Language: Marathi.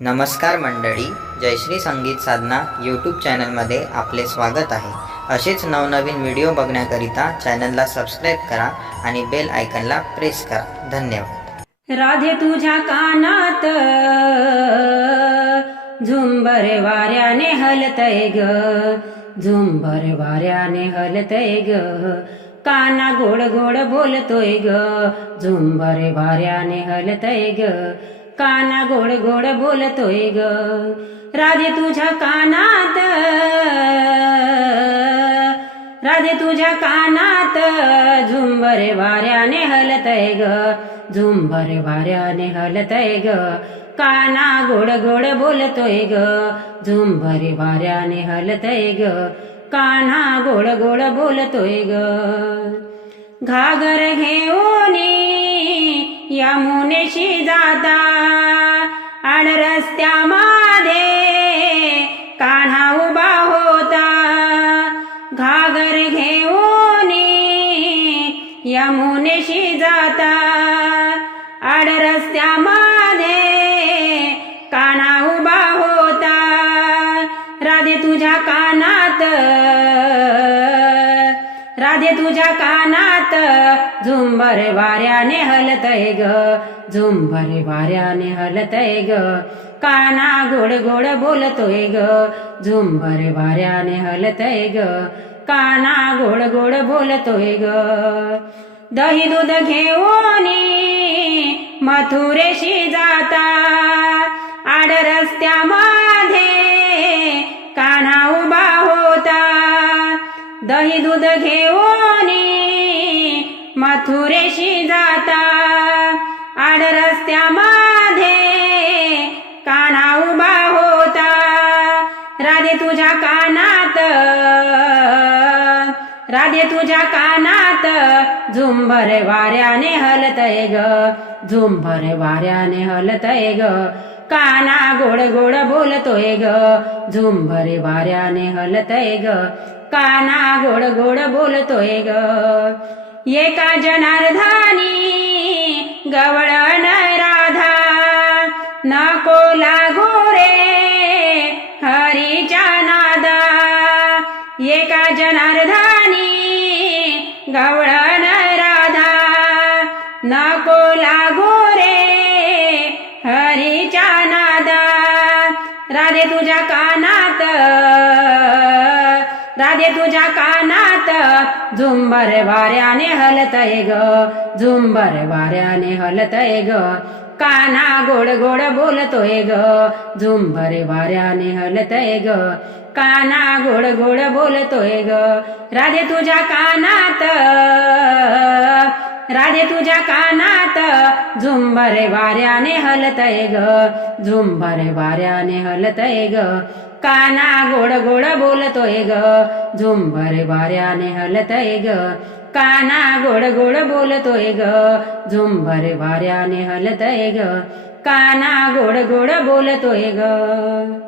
नमस्कार मंडळी, जयश्री संगीत साधना यूट्यूब चॅनलमध्ये आपले स्वागत आहे. असेच नवनवीन व्हिडिओ बघण्याकरिता चॅनलला सबस्क्राईब करा आणि बेल आयकनला प्रेस करा. धन्यवाद. राधे तुझ्या कानात झुंबर वाऱ्याने हलतय ग, झुंबर वाऱ्याने हलतय ग. काना गोड गोड बोलतोय ग, झुंबर वाऱ्याने हलतय ग. काना गोड गोड बोलतोय ग. राधे तुझ्या कानात, राधे तुझ्या कानात झुंबर वाऱ्याने हलतय ग, झुंबर वाऱ्याने हलतय ग. काना गोड गोड बोलतोय ग, झुंबर वाऱ्याने हलतय ग. कान्हा गोड गोड बोलतोय ग. घागर घेऊनी यमुनेशी जाता, आड रस्त्यामध्ये कान्हा उभा होता. घागर घेऊनी यमुनेशी जाता, आड रस्त्यामध्ये कान्हा उभा होता. राधे तुझ्या कानात, राधे तुझ्या कानात झुंबर वाऱ्याने हलतय ग, झुंबर वाऱ्याने हलतय ग. काना गोड गोड बोलतोय ग, झुंबर वाऱ्याने हलतय ग. काना गोड गोड बोलतोय ग. दही दूध घेऊनी मथुरेशी जाता, आड रस्त्यामध्ये कान्हा उभा होता. दही दूध घेऊनी मथुरेशी जाता, आड रस्त्यामध्ये कान्हा उभा होता. राधे तुझ्या कानात, राधे तुझ्या कानात झुंबर वाऱ्याने हलतय ग, झुंबर वाऱ्याने हलतय ग. काना गोड गोड बोलतोय ग, झुंबर वाऱ्याने हलतय ग. काना गोड गोड बोलतोय ग. एका जनार्दनी गवळण राधा, नको लागू रे हरीच्या नादा. एका जनार्दनी गवळण राधा, नको लागू रे हरीच्या नादा. राधे तुझ्या कानात, राधे तुझ्या कानात झुंबर वाऱ्याने हलतय ग, झुंबर वाऱ्याने हलतय ग. काना गोड गोड बोलतोय ग, झुंबर वाऱ्याने हलतय ग. काना गोड गोड बोलतोय ग. राधे तुझ्या कानात, राधे तुझ्या कानात झुंबर वाऱ्याने हलतय ग, झुंबर वाऱ्याने हलतय ग. काना गोड गोड बोलतोय ग, झुंबर वाऱ्याने हलतय ग. काना गोड गोड बोलतोय ग, झुंबर वाऱ्याने हलतय ग. काना गोड गोड बोलतोय ग.